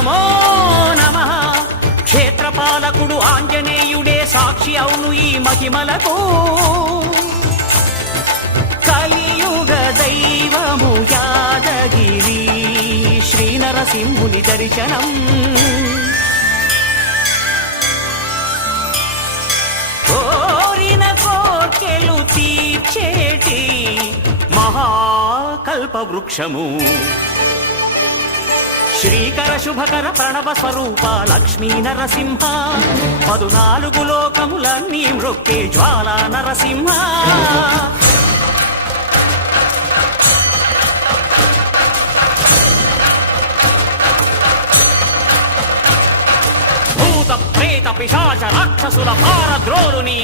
నమో నమః. క్షేత్రపాలకుడు ఆంజనేయుడే సాక్షి అవును ఈ మహిమలకు. కలియుగ దైవము యాదగిరి శ్రీ నరసింహుని దర్శనం. కోరిన కోర్కెలు తీర్చేటి మహాకల్ప వృక్షము. శ్రీకర శుభకర ప్రణవ స్వరూప లక్ష్మీ నరసింహ. 14 లోకములన్నీ మ్రొక్కే జ్వాలా నరసింహ. భూత ప్రేత పిశాచ రాక్షసుల భారద్రోలు నీ